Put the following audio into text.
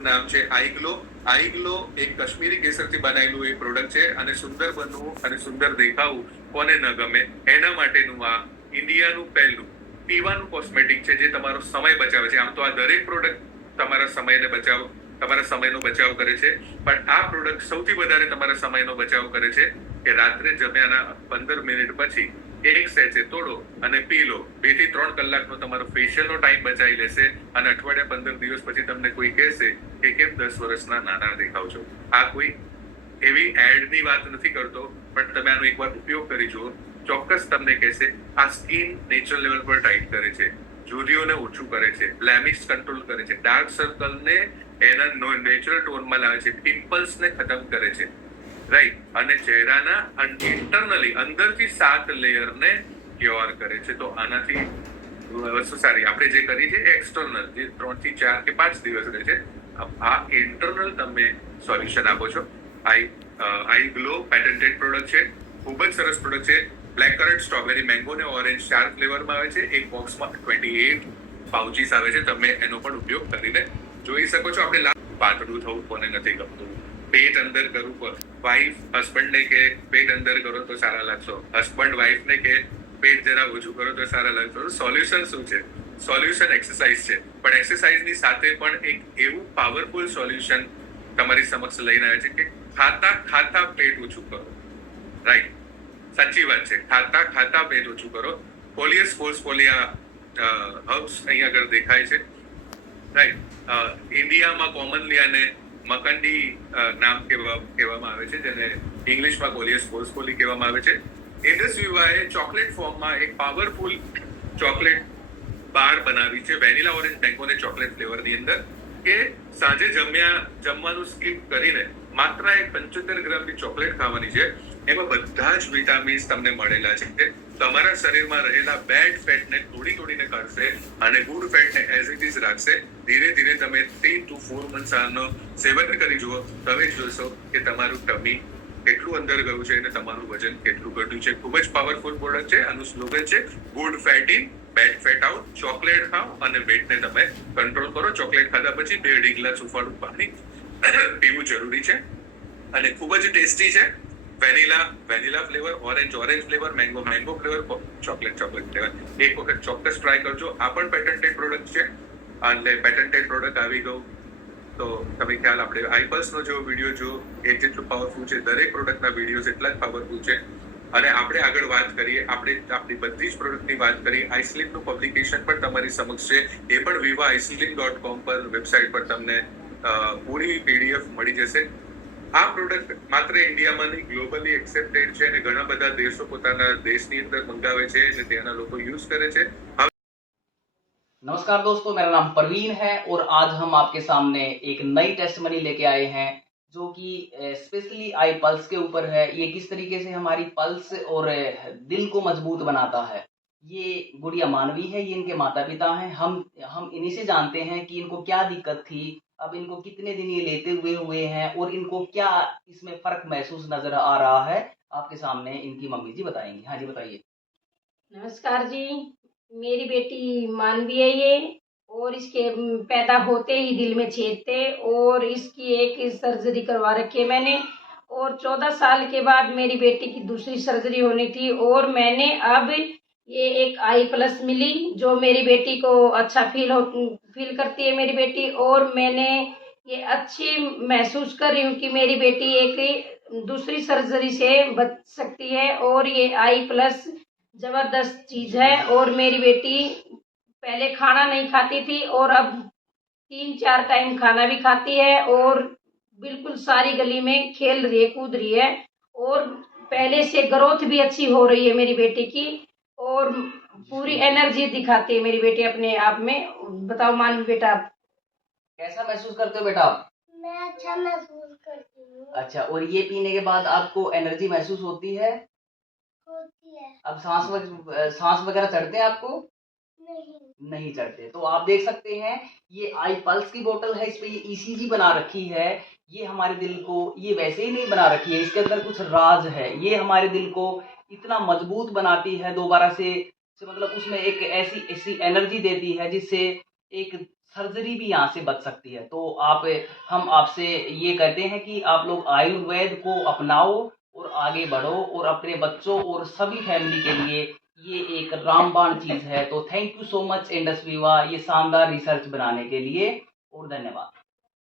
નામ છે આઈગ્લો. આઈગ્લો એક કશ્મીરી કેસરથી બનાવેલું એક પ્રોડક્ટ છે અને સુંદર બનવું અને સુંદર દેખાવું કોને ન ગમે એના માટેનું આ ઇન્ડિયાનું પહેલું પીવાનું કોસ્મેટિક છે જે તમારો સમય બચાવે છે. આમ તો આ દરેક પ્રોડક્ટ તમારા સમયનો બચાવ કરે છે, પણ આ પ્રોડક્ટ સૌથી વધારે તમારા સમયનો બચાવ કરે છે કે રાત્રે જમ્યાના 15 મિનિટ પછી એક સેચે તોડો અને પી લો. 2 થી 3 કલાકનો તમારો ફેશિયલનો ટાઈમ બચાવી લેશે અને અઠવાડિયા 15 દિવસ પછી તમને કોઈ કહેશે કે કેમ 10 વર્ષના નાના દેખાવ છો. આ કોઈ એવી એડની વાત નથી કરતો, પણ તમે આનો એકવાર ઉપયોગ કરી જુઓ, ચોક્કસ તમને કહેશે આ સ્કિન નેચરલ લેવલ પર ટાઈટ કરે છે, ઝુર્રીઓને ઓછું કરે છે, બ્લેમિશ કંટ્રોલ કરે છે, ડાર્ક સર્કલને એના નેચરલ ટોનમાં લાવે છે, પિમ્પલ્સને ખતમ કરે છે, રાઈટ, અને ચહેરાના ઇન્ટરનલી અંદરથી 7 લેયરને ક્યોર કરે છે. તો આનાથી વસ્તુ સારી આપણે જે કરી છે એક્સટર્નલ જે 3 થી 4 કે 5 દિવસ રહે છે, આ ઇન્ટરનલ તમે સોલ્યુશન આપો છો. આઈ ગ્લો પેટન્ટેડ પ્રોડક્ટ છે, ખૂબ જ સરસ પ્રોડક્ટ છે. બ્લેક કરન્ટ, સ્ટ્રોબેરી, મેંગો ને ઓરેન્જ 4 ફ્લેવરમાં આવે છે. એક બોક્સમાં 28 પાઉચીસ આવે છે. તમે એનો પણ ઉપયોગ કરીને જોઈ શકો છો. આપણે પાતળું થવું કોને નથી ગમતું, પેટ અંદર કરવું, વાઈફ હસબન્ડને કે પેટ અંદર કરો તો સારા લાગશો, હસબન્ડ વાઈફને કે પેટ જરા ઓછું કરો તો સારા લાગશો. સોલ્યુશન શું છે? સોલ્યુશન એક્સરસાઇઝ છે, પણ એક્સરસાઇઝની સાથે પણ એક એવું પાવરફુલ સોલ્યુશન તમારી સમક્ષ લઈને આવે છે કે ખાતા ખાતા પેટ ઓછું કરો. રાઈટ, સાચી વાત છે, ખાતા ખાતા પેટ ઓછું કરો. કોલિયસ ફોલિયા હર્બ્સ અહીંયા આગળ દેખાય છે. રાઈટ, ઇન્ડિયામાં કોમનલી આને મકંડી નામ કહેવામાં આવે છે, જેને ઇંગ્લિશમાં કોલિયસ ફોલી કહેવામાં આવે છે. ઇન્ડસ વિવાએ ચોકલેટ ફોર્મમાં એક પાવરફુલ ચોકલેટ બાર બનાવી છે, વેનીલા ઓરેન્જ મેંગો ને ચોકલેટ ફ્લેવરની અંદર, કે સાંજે જમવાનું સ્કીપ કરીને માત્ર 75 ગ્રામની ચોકલેટ ખાવાની છે. એમાં બધા જ વિટામિન્સ તમને મળેલા છે. તમારા શરીરમાં રહેલા બેડ ફેટને તોડીને કાઢશે અને ગુડ ફેટને એઝ ઇટ ઇઝ રાખશે. ધીરે ધીરે તમે 3 to 4 મંથ્સ આનો સેવન કરી જુઓ, તમે જોશો કે તમારું ટમી કેટલું અંદર ગયું છે અને તમારું વજન કેટલું ઘટ્યું છે. ખૂબ જ પાવરફુલ પ્રોડક્ટ છે. આનું સ્લોગન છે good fat in, bad fat out. Chocolate ખાઓ અને વેટને તમે કંટ્રોલ કરો. ચોકલેટ ખાધા પછી 2 ગ્લાસ હુંફાળું પાણી પીવું જરૂરી છે અને ખૂબ જ ટેસ્ટી છે. Vanilla flavour, orange flavour, mango flavour, chocolate flavour. એક વખત ચોક્કસ ટ્રાય કરજો. આ પણ પેટન્ટેડ પ્રોડક્ટ છે અને પેટન્ટેડ પ્રોડક્ટ આવી ગયું તો તમે ખ્યાલ, આપણે આઈપલ્સનો જો વિડીયો જો એ જેટલું પાવરફુલ છે, દરેક પ્રોડક્ટના વિડીયોઝ એટલા જ પાવરફુલ છે. અને આપણે આગળ વાત કરીએ, આપણે આપણી બધી જ પ્રોડક્ટની વાત કરીએ. આઈસ્લિંગનું પબ્લિકેશન પણ તમારી સમક્ષ છે. એ પણ vivaicling.com પર વેબસાઇટ પર તમને પૂરી PDF મળી જશે. આ પ્રોડક્ટ માત્ર ઇન્ડિયામાં નહીં, ગ્લોબલી એક્સેપ્ટેડ છે અને ઘણા બધા દેશો પોતાના દેશની અંદર મંગાવે છે અને ત્યાંના લોકો યુઝ કરે છે. नमस्कार दोस्तों, मेरा नाम परवीन है और आज हम आपके सामने एक नई टेस्टमनी लेके आए हैं जो कि स्पेशली आई पल्स के ऊपर है। ये किस तरीके से हमारी पल्स और दिल को मजबूत बनाता है। ये गुड़िया मानवी है, ये इनके माता पिता हैं। हम इन्हीं से जानते हैं कि इनको क्या दिक्कत थी, अब इनको कितने दिन ये लेते हुए हैं और इनको क्या इसमें फर्क महसूस नजर आ रहा है। आपके सामने इनकी मम्मी जी बताएंगी। हाँ जी, बताइए। नमस्कार जी, मेरी बेटी मानवी है ये, और इसके पैदा होते ही दिल में छेद थे और इसकी एक सर्जरी करवा रखी है मैंने। और 14 साल के बाद मेरी बेटी की दूसरी सर्जरी होनी थी और मैंने अब ये एक आई प्लस मिली जो मेरी बेटी को अच्छा फील करती है मेरी बेटी। और मैंने ये अच्छी महसूस कर रही हूँ कि मेरी बेटी एक दूसरी सर्जरी से बच सकती है। और ये आई प्लस जबरदस्त चीज है। और मेरी बेटी पहले खाना नहीं खाती थी और अब 3-4 टाइम खाना भी खाती है और बिल्कुल सारी गली में खेल रही है, कूद रही है और पहले से ग्रोथ भी अच्छी हो रही है मेरी बेटी की और पूरी एनर्जी दिखाती है मेरी बेटी अपने आप में। बताओ मानवी बेटा, आप कैसा महसूस करते हो बेटा आप? मैं अच्छा महसूस करती हूँ। अच्छा, और ये पीने के बाद आपको एनर्जी महसूस होती है? होती है। अब सांस वगैरह चढ़ते हैं आपको? नहीं चढ़ते। तो आप देख सकते हैं ये आई पल्स की बोतल है, इस पे ये ईसीजी बना रखी है। ये हमारे दिल को ये वैसे ही नहीं बना रखी है, इसके अंदर कुछ राज है। ये हमारे दिल को इतना मजबूत बनाती है दोबारा से मतलब उसमें एक ऐसी एनर्जी देती है जिससे एक सर्जरी भी यहाँ से बच सकती है। तो हम आपसे ये कहते हैं कि आप लोग आयुर्वेद को अपनाओ और आगे बढ़ो और अपने बच्चों और सभी फैमिली के लिए ये एक रामबाण चीज है। तो thank you so much Indus विवा ये शानदार रिसर्च बनाने के लिए और धन्यवाद।